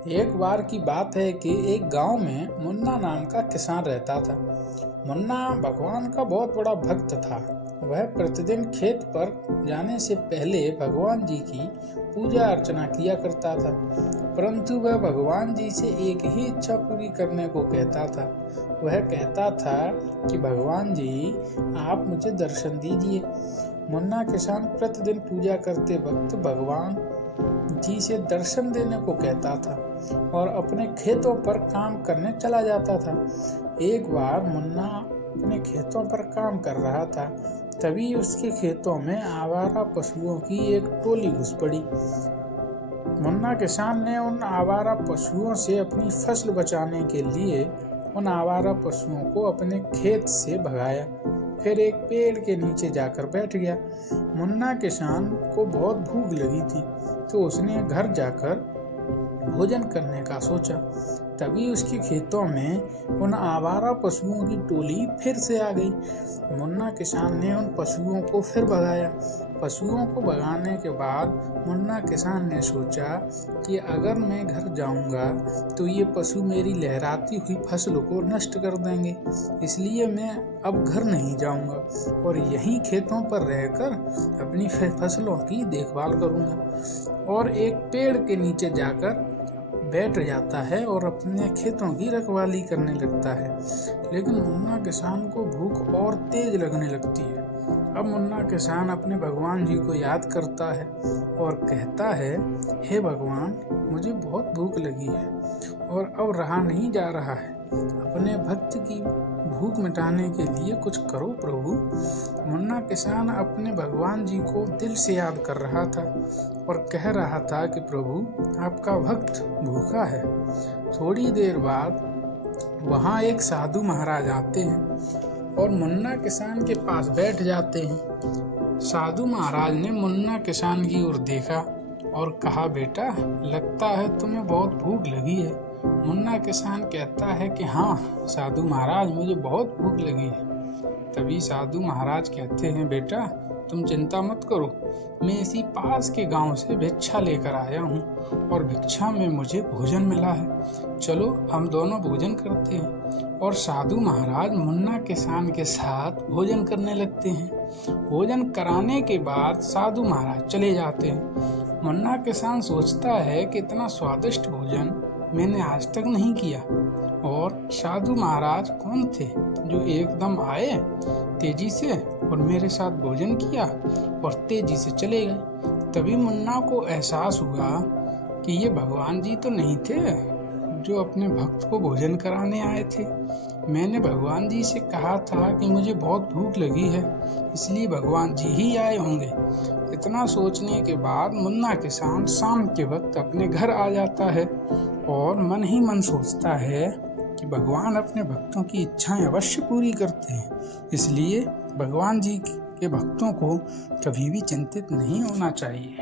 एक बार की बात है कि एक गांव में मुन्ना नाम का किसान रहता था। मुन्ना भगवान का बहुत बड़ा भक्त था। वह प्रतिदिन खेत पर जाने से पहले भगवान जी की पूजा अर्चना किया करता था, परंतु वह भगवान जी से एक ही इच्छा पूरी करने को कहता था। वह कहता था कि भगवान जी, आप मुझे दर्शन दीजिए। मुन्ना किसान प्रतिदिन पूजा करते वक्त भगवान जी से दर्शन देने को कहता था और अपने खेतों पर काम करने चला जाता था। एक बार मुन्ना अपने खेतों पर काम कर रहा था, तभी उसके खेतों में आवारा पशुओं की एक टोली घुस पड़ी। मुन्ना किसान ने उन आवारा पशुओं से अपनी फसल बचाने के लिए उन आवारा पशुओं को अपने खेत से भगाया, फिर एक पेड़ के नीचे जाकर बैठ गया। मुन्ना किसान को बहुत भूख लगी थी, तो उसने घर जाकर भोजन करने का सोचा। तभी उसके खेतों में उन आवारा पशुओं की टोली फिर से आ गई। मुन्ना किसान ने उन पशुओं को फिर भगाया। पशुओं को भगाने के बाद मुन्ना किसान ने सोचा कि अगर मैं घर जाऊंगा तो ये पशु मेरी लहराती हुई फसलों को नष्ट कर देंगे, इसलिए मैं अब घर नहीं जाऊंगा और यहीं खेतों पर रहकर अपनी फसलों की देखभाल करूंगा। और एक पेड़ के नीचे जाकर बैठ जाता है और अपने खेतों की रखवाली करने लगता है। लेकिन मुन्ना किसान को भूख और तेज लगने लगती है। अब मुन्ना किसान अपने भगवान जी को याद करता है और कहता है, हे भगवान, मुझे बहुत भूख लगी है और अब रहा नहीं जा रहा है। अपने भक्त की भूख मिटाने के लिए कुछ करो प्रभु। मुन्ना किसान अपने भगवान जी को दिल से याद कर रहा था और कह रहा था कि प्रभु, आपका भक्त भूखा है। थोड़ी देर बाद वहाँ एक साधु महाराज आते हैं और मुन्ना किसान के पास बैठ जाते हैं। साधु महाराज ने मुन्ना किसान की ओर देखा और कहा, बेटा, लगता है तुम्हें बहुत भूख लगी है। मुन्ना किसान कहता है कि हाँ साधु महाराज, मुझे बहुत भूख लगी है। तभी साधु महाराज कहते हैं, बेटा, तुम चिंता मत करो, मैं इसी पास के गांव से भिक्षा लेकर आया हूँ और भिक्षा में मुझे भोजन मिला है। चलो हम दोनों भोजन करते हैं। और साधु महाराज मुन्ना किसान के साथ भोजन करने लगते हैं। भोजन कराने के बाद साधु महाराज चले जाते हैं। मुन्ना किसान सोचता है कि इतना स्वादिष्ट भोजन मैंने आज तक नहीं किया। और साधु महाराज कौन थे जो एकदम आए तेजी से और मेरे साथ भोजन किया और तेजी से चले गए। तभी मुन्ना को एहसास हुआ कि ये भगवान जी तो नहीं थे जो अपने भक्त को भोजन कराने आए थे। मैंने भगवान जी से कहा था कि मुझे बहुत भूख लगी है, इसलिए भगवान जी ही आए होंगे। इतना सोचने के बाद मुन्ना किसान शाम के वक्त अपने घर आ जाता है और मन ही मन सोचता है कि भगवान अपने भक्तों की इच्छाएं अवश्य पूरी करते हैं, इसलिए भगवान जी के भक्तों को कभी भी चिंतित नहीं होना चाहिए।